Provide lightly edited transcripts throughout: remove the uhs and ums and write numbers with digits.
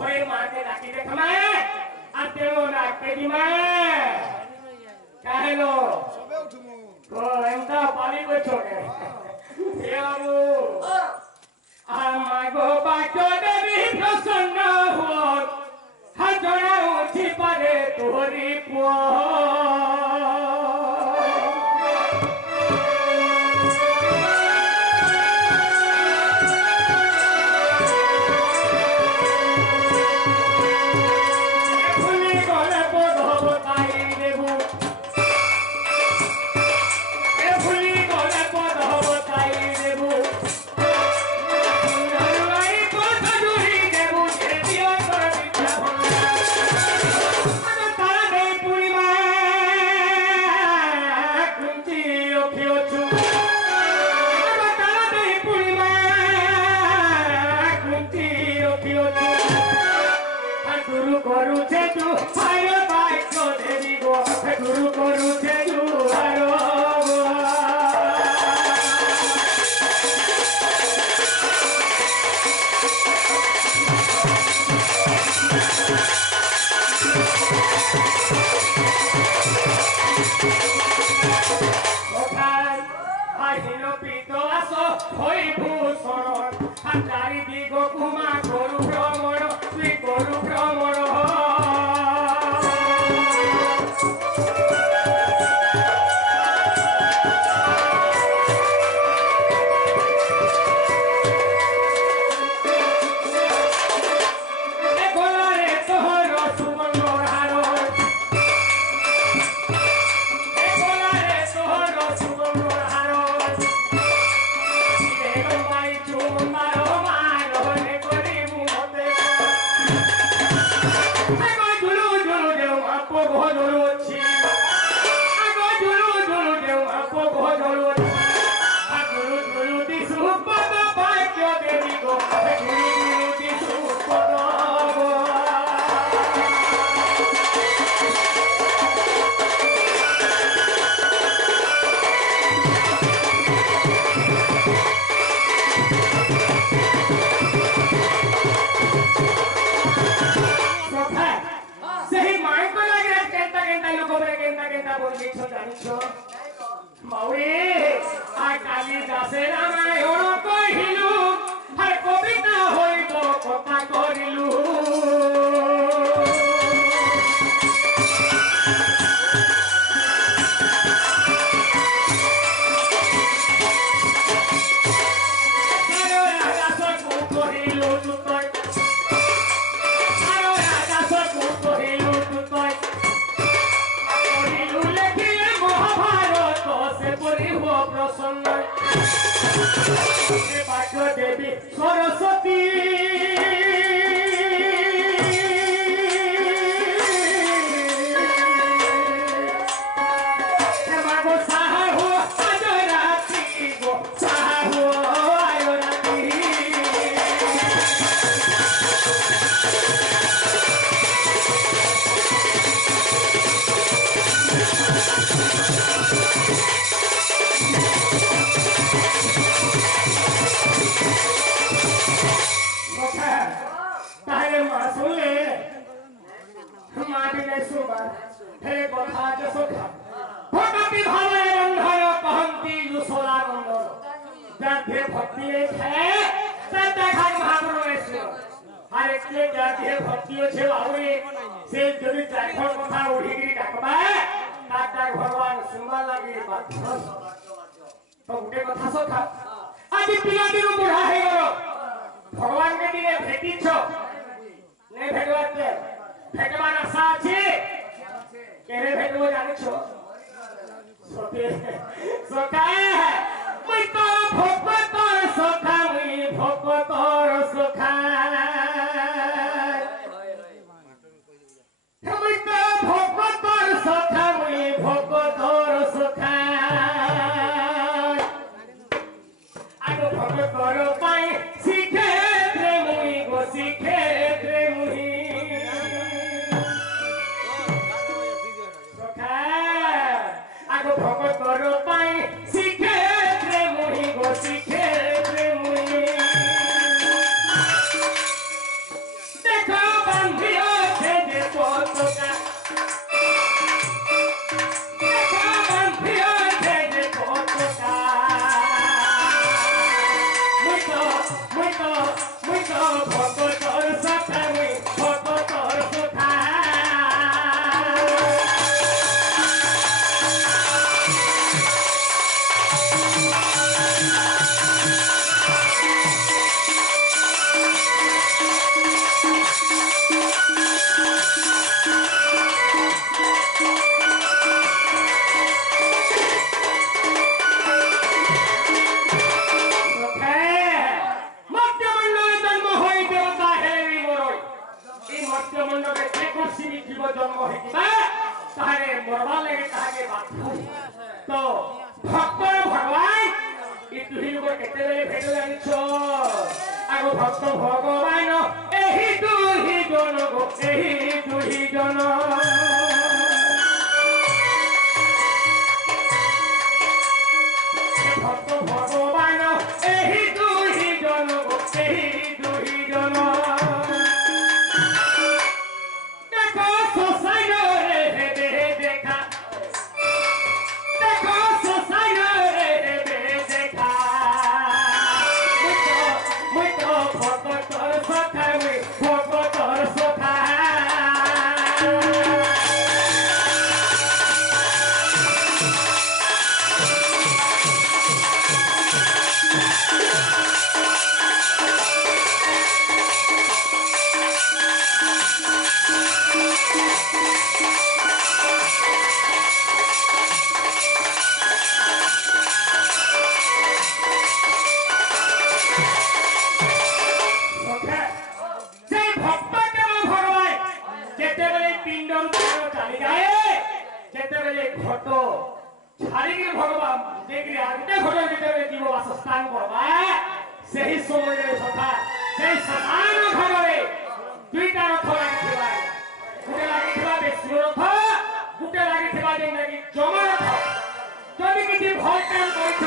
भोरे मार के डाकी देख मैं आते हो ना केडी मैं काहे लो सबे उठमु को एंता पाली को छोड़े हे बाबू आमा गो बाटो देवी प्रसन्न हो हाजरा उठी पारे तोरी पुआ भगवान के दिने भेटी छो नहीं भेटवाते भेटवान आशा अछि केरे भेटबो जानि छो सोते सोका मुई तो भोकतर सोखा मुई भोकतर सोखा मुई तो भोकतर सोखा मुई भोकतर सोखा आगो भोकतर पाई सीखे रे मुई गो सीखे रे मुई सोखा आगो भोकतर पाई सीखे रे मुई गो सीखे रे मुई ভক্ত ভগবান এই দুই জন গো এই দুই জন ভক্ত ভগবান এই দুই জন গো এই দুই জন দেখো সোসাই রে দেখা দেখো সোসাই রে দেখা muito ভগতর সখা ভগতর সখা ঘট ছাড়িকি ভগবান দেখি আগে ঘট যেতবে জীব বাসস্থান করবা সেই সময়ের কথা সেই সমান ঘরে দুইটা রথ লাগিথিবা গুটে লাগিথিবা বেশি রথ গুটে লাগিথিবা যেনকি জমা রথ যদি কিছু ভয় কাম করছ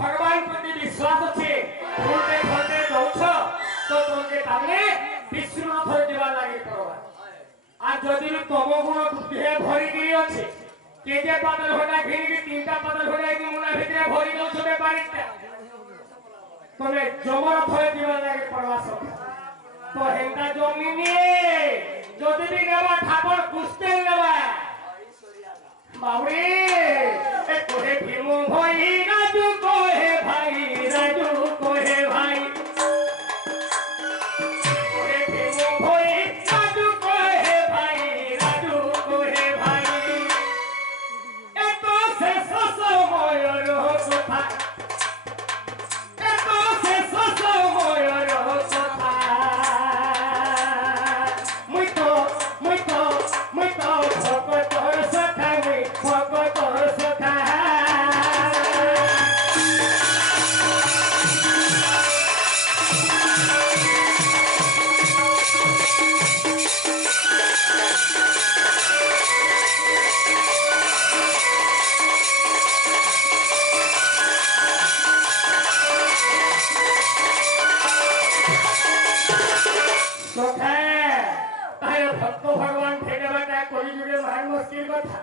ভগবান প্রতি বিশ্বাস আছে ভুলতে ভুলতে দৌছ তো তোমাকে তাহলে বিষ্ণু রথ দিবা লাগি করবা আর যদি তম গুণ দেহে ভরি গিয়ে আছে কেজে পাতল ঘোড়া ঘিরিকি তিনটা পাতল ঘোড়া কি মুনা ভিতরে ভরি দৌছ বেপারিটা তবে জমর ফলে দিবা লাগে পড়বা সব তো হেনটা জমি নিয়ে যদি বি নেবা ঠাকুর কুস্তে নেবা বাবুরে এ কোহে ভীম ভাই রাজু কোহে ভাই রাজু কোহে ভাই কোহে ভীম ভাই রাজু কোহে ভাই রাজু কোহে ভাই এত শেষ সময়ের কথা এত শেষ সময়ের কথা মুই তো ভগতর সখা ভগতর সখা ভক্ত ভগবান থেকে বাটা কলি যুগে মহান মুশকিল কথা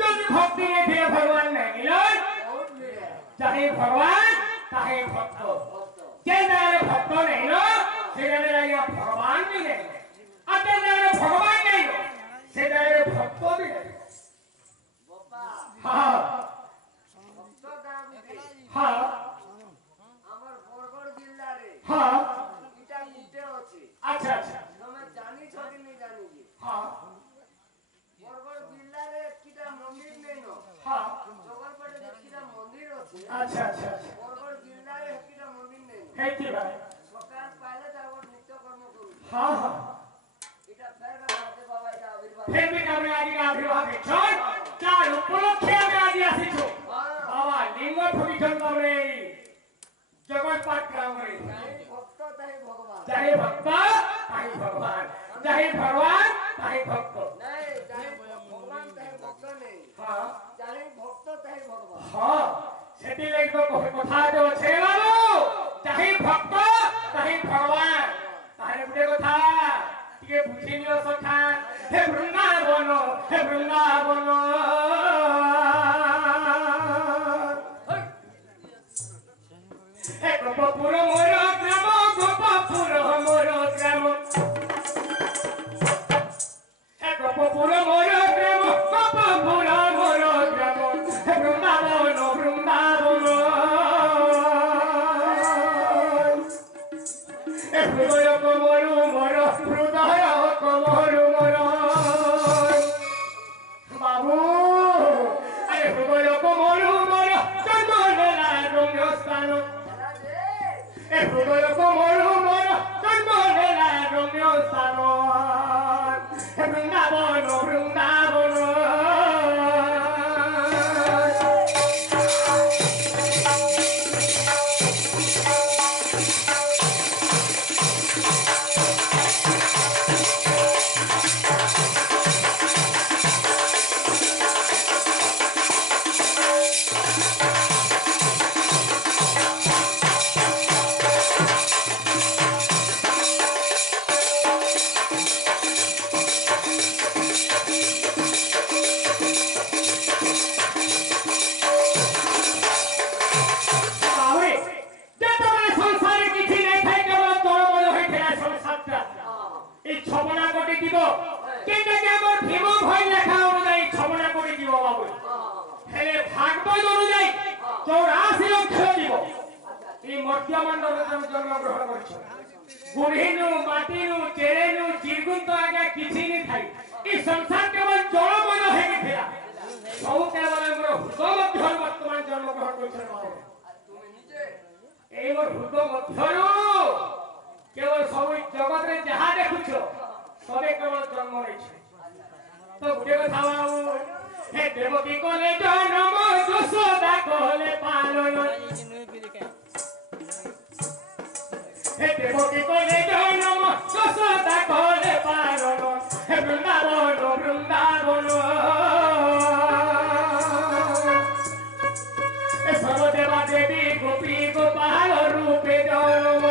যদি ভক্তি নিয়ে দিয়ে ভগবান নাই চাহে ভগবান তাহে ভক্ত যে জায়গায় ভক্ত নেই সে জায়গায় ভগবান भी नहीं আর যে জায়গায় ভগবান নেই সে জায়গায় ভক্ত भी नहीं হ্যাঁ হ্যাঁ আমার বরগড় জেলারে হ্যাঁ এটা গুটে আছে আচ্ছা আচ্ছা তুমি জানি ছবি নি জানি জি হ্যাঁ বরগড় জেলারে কিটা মন্দির নেই ন হ্যাঁ জগরপাটে কিটা মন্দির আছে আচ্ছা আচ্ছা বরগড় জেলারে কিটা মন্দির নেই এই কি ভাই সকাল পাইলে তারপর নিত্য কর্ম করু হ্যাঁ হ্যাঁ এটা ফের গাতে বাবা এটা আবির্ভাব ফের भी আমরা আজকে আবির্ভাব চল চার উপলক্ষে আমি আজ আসিছো বাবা লিঙ্গ প্রতিষ্ঠান করে জগৎ পাঠ গ্রামে ভক্ত তাই ভগবান চাহে ভক্ত তাই ভগবান চাহে ভগবান তাই ভক্ত নাই তাই ভগবান তাই ভক্ত নেই হ্যাঁ জানি ভক্ত তাই ভগবান হ্যাঁ সেটি লাগবে কথা যে আছে বাবু চাহে ভক্ত তাই ভগবান তাহলে গোটে কথা টিকে বুঝি নিও সখা হে বৃন্দাবন হে বৃন্দাবন হে গোপপুর মোর গ্রাম গোপপুর মোর গ্রাম হে গোপপুর মোর গ্রাম গোপপুর মোর গ্রাম হে বৃন্দাবন বৃন্দাবন হে হৃদয় কমরু মোর হৃদয় কমরু মোর বাবু আরে হৃদয় কমরু মোর জন্মনেলা রম্য স্থান এ হৃদয় কমরু মোর জন্মনেলা রম্য স্থান হে বৃন্দাবন বৃন্দাবন সৌরমণ্ডলে জন্মগ্রহণ করছ বুড়িনু মাটিনু চেরেনু চিরগুণ তো আগে কিছু নি থাই এই সংসার কেবল জলময় হয়ে গেছিলা সব কেবল আমার হৃদয় মধ্যে বর্তমান জন্মগ্রহণ করছে এই মোর হৃদয় মধ্যরু কেবল সব জগতের যাহা দেখুছ সবে কেবল জন্ম নেছে তো গোটে কথা বাবু হে দেবকী কলে জন্ম যশোদা কলে পালন হে দেবকী কলে জন্ম যশোদা কলে পালন হে বৃন্দাবন বৃন্দাবন এ সর্বদেবা দেবী গোপী গোপাল রূপে জন্ম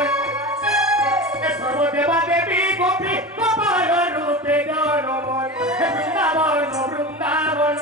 এ সর্বদেবা দেবী গোপী গোপাল রূপে জন্ম হে বৃন্দাবন বৃন্দাবন